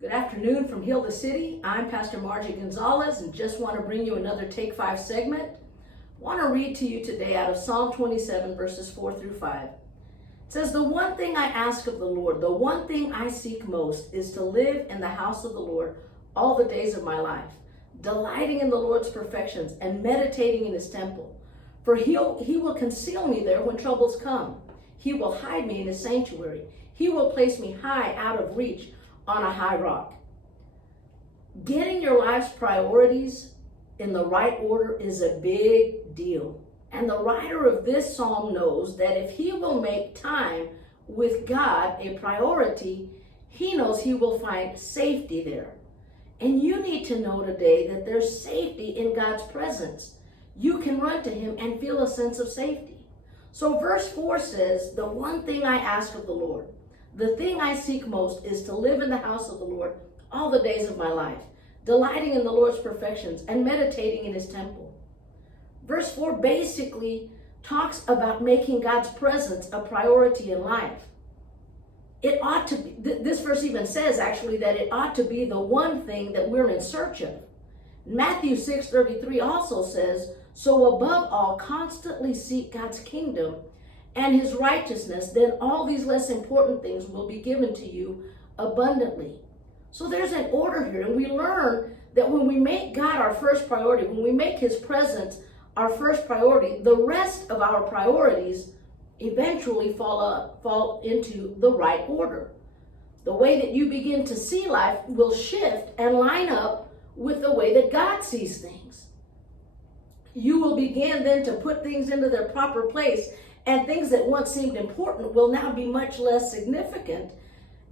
Good afternoon from Hill the City. I'm Pastor Margie Gonzalez and just want to bring you another Take 5 segment. I want to read to you today out of Psalm 27 verses 4 through 5. It says, "The one thing I ask of the Lord, the one thing I seek most is to live in the house of the Lord all the days of my life, delighting in the Lord's perfections and meditating in his temple. For he will conceal me there when troubles come. He will hide me in his sanctuary. He will place me high out of reach on a high rock." Getting your life's priorities in the right order is a big deal. And the writer of this psalm knows that if he will make time with God a priority, he knows he will find safety there. And you need to know today that there's safety in God's presence. You can run to him and feel a sense of safety. So verse 4 says, "The one thing I ask of the Lord, the thing I seek most is to live in the house of the Lord all the days of my life, delighting in the Lord's perfections and meditating in his temple." Verse 4 basically talks about making God's presence a priority in life. It ought to be, this verse even says actually that it ought to be the one thing that we're in search of. Matthew 6:33 also says, "So above all, constantly seek God's kingdom and his righteousness, then all these less important things will be given to you abundantly." So there's an order here, and we learn that when we make God our first priority, when we make his presence our first priority, the rest of our priorities eventually fall into the right order. The way that you begin to see life will shift and line up with the way that God sees things. You will begin then to put things into their proper place, and things that once seemed important will now be much less significant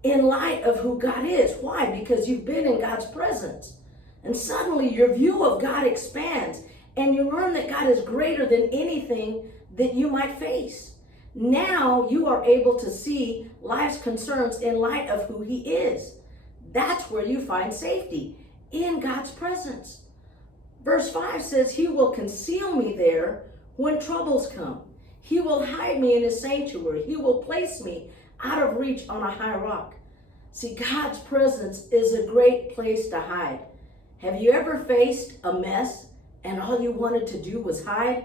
in light of who God is. Why? Because you've been in God's presence. And suddenly your view of God expands, and you learn that God is greater than anything that you might face. Now you are able to see life's concerns in light of who he is. That's where you find safety, in God's presence. Verse 5 says, "He will conceal me there when troubles come. He will hide me in his sanctuary. He will place me out of reach on a high rock." See, God's presence is a great place to hide. Have you ever faced a mess and all you wanted to do was hide?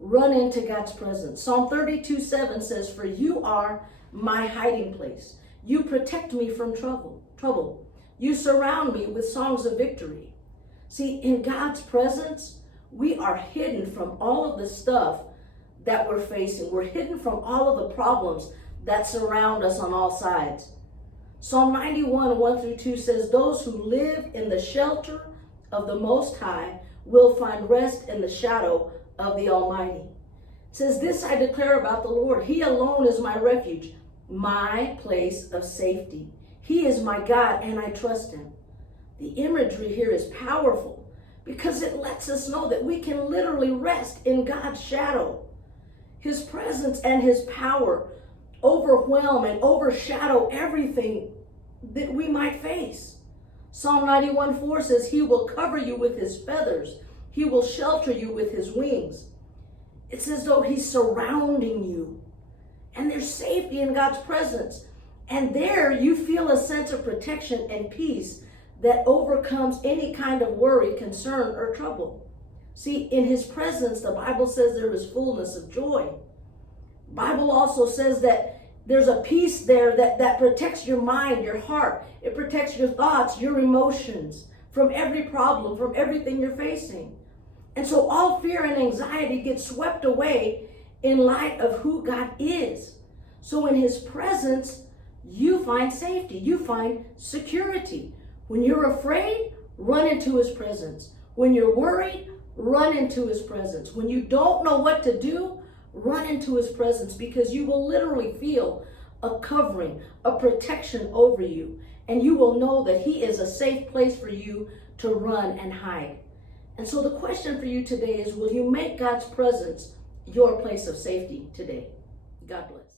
Run into God's presence. Psalm 32:7 says, "For you are my hiding place. You protect me from trouble. You surround me with songs of victory." See, in God's presence, we are hidden from all of the stuff that we're facing. We're hidden from all of the problems that surround us on all sides. Psalm 91:1-2 says, "Those who live in the shelter of the Most High will find rest in the shadow of the Almighty." It says, "This I declare about the Lord. He alone is my refuge, my place of safety. He is my God, and I trust him." The imagery here is powerful because it lets us know that we can literally rest in God's shadow. His presence and his power overwhelm and overshadow everything that we might face. Psalm 91:4 says, "He will cover you with his feathers. He will shelter you with his wings." It's as though he's surrounding you. And there's safety in God's presence. And there you feel a sense of protection and peace that overcomes any kind of worry, concern, or trouble. See, in his presence, the Bible says there is fullness of joy. The Bible also says that there's a peace there that protects your mind, your heart. It protects your thoughts, your emotions from every problem, from everything you're facing. And so all fear and anxiety gets swept away in light of who God is. So in his presence, you find safety. You find security. When you're afraid, run into his presence. When you're worried, run into his presence. When you don't know what to do, run into his presence, because you will literally feel a covering, a protection over you. And you will know that he is a safe place for you to run and hide. And so the question for you today is, will you make God's presence your place of safety today? God bless.